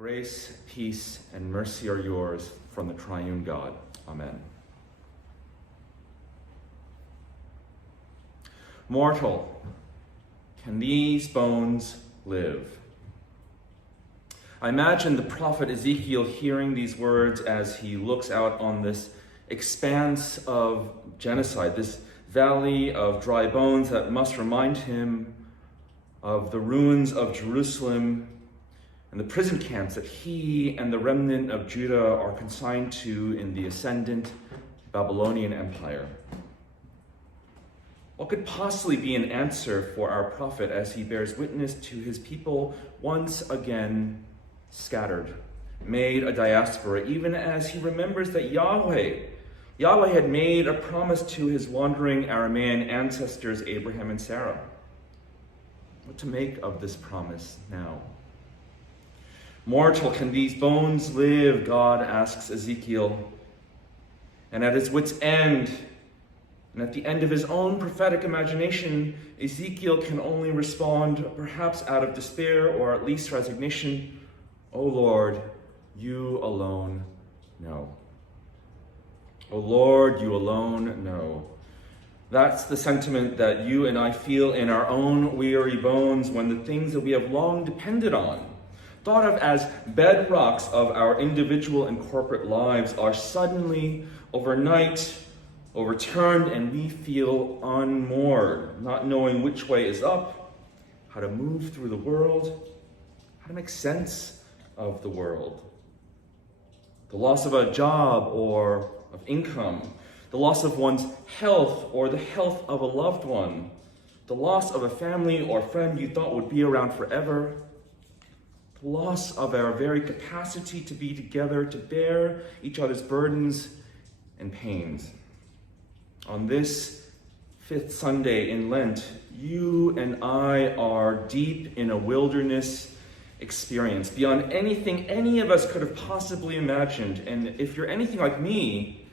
Grace, peace, and mercy are yours from the triune God. Amen. Mortal, can these bones live? I imagine the prophet Ezekiel hearing these words as he looks out on this expanse of genocide, this valley of dry bones that must remind him of the ruins of Jerusalem and the prison camps that he and the remnant of Judah are consigned to in the ascendant Babylonian Empire. What could possibly be an answer for our prophet as he bears witness to his people once again scattered, made a diaspora, even as he remembers that Yahweh had made a promise to his wandering Aramean ancestors, Abraham and Sarah? What to make of this promise now? Mortal, can these bones live? God asks Ezekiel. And at his wit's end, and at the end of his own prophetic imagination, Ezekiel can only respond, perhaps out of despair or at least resignation, "O Lord, you alone know." O Lord, you alone know. That's the sentiment that you and I feel in our own weary bones when the things that we have long depended on, thought of as bedrocks of our individual and corporate lives, are suddenly, overnight, overturned, and we feel unmoored, not knowing which way is up, how to move through the world, how to make sense of the world. The loss of a job or of income, the loss of one's health or the health of a loved one, the loss of a family or friend you thought would be around forever, the loss of our very capacity to be together, to bear each other's burdens and pains. On this fifth Sunday in Lent, you and I are deep in a wilderness experience beyond anything any of us could have possibly imagined. And if you're anything like me,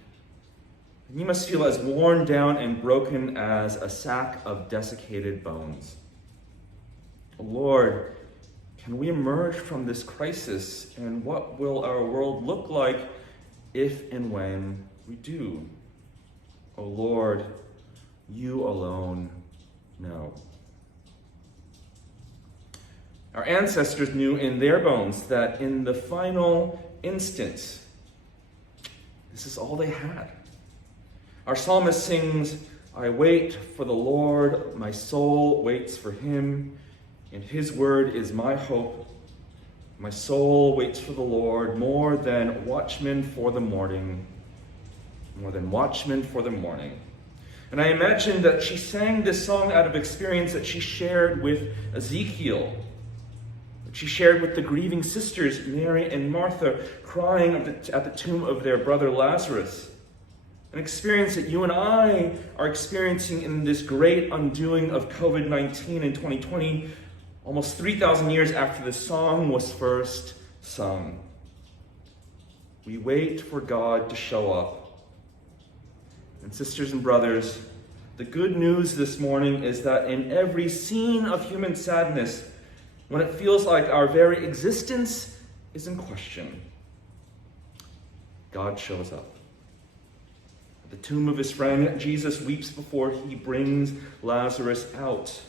you must feel as worn down and broken as a sack of desiccated bones. Lord, can we emerge from this crisis, and what will our world look like if and when we do? O Lord, you alone know. Our ancestors knew in their bones that in the final instance, this is all they had. Our psalmist sings, "I wait for the Lord, my soul waits for him, and his word is my hope. My soul waits for the Lord more than watchmen for the morning." More than watchmen for the morning. And I imagine that she sang this song out of experience that she shared with Ezekiel, that she shared with the grieving sisters, Mary and Martha, crying at the tomb of their brother Lazarus. An experience that you and I are experiencing in this great undoing of COVID-19 in 2020, almost 3,000 years after the song was first sung. We wait for God to show up. And sisters and brothers, the good news this morning is that in every scene of human sadness, when it feels like our very existence is in question, God shows up. At the tomb of his friend, Jesus weeps before he brings Lazarus out.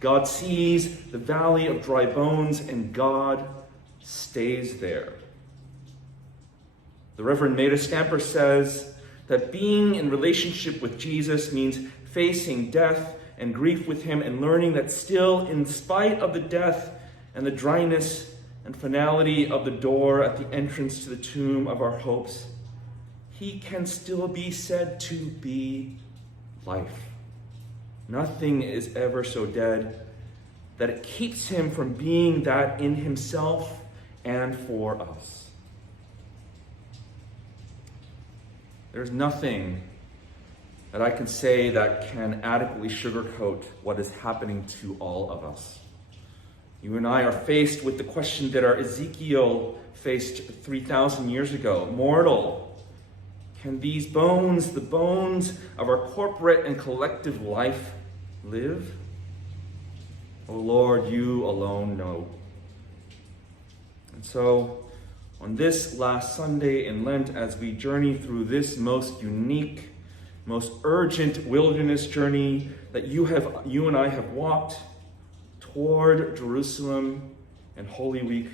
God sees the valley of dry bones, and God stays there. The Reverend Maida Stamper says that being in relationship with Jesus means facing death and grief with him and learning that still, in spite of the death and the dryness and finality of the door at the entrance to the tomb of our hopes, he can still be said to be life. Nothing is ever so dead that it keeps him from being that in himself and for us. There's nothing that I can say that can adequately sugarcoat what is happening to all of us. You and I are faced with the question that our Ezekiel faced 3,000 years ago. Mortal, can these bones, the bones of our corporate and collective life, live? O Lord, you alone know. And so, on this last Sunday in Lent, as we journey through this most unique, most urgent wilderness journey that you and I have walked toward Jerusalem and Holy Week,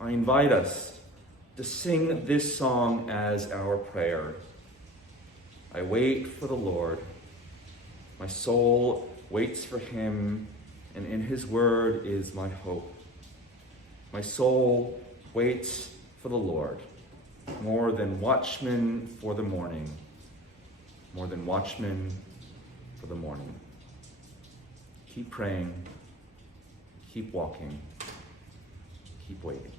I invite us to sing this song as our prayer. I wait for the Lord. My soul waits for him, and in his word is my hope. My soul waits for the Lord, more than watchmen for the morning, more than watchmen for the morning. Keep praying, keep walking, keep waiting.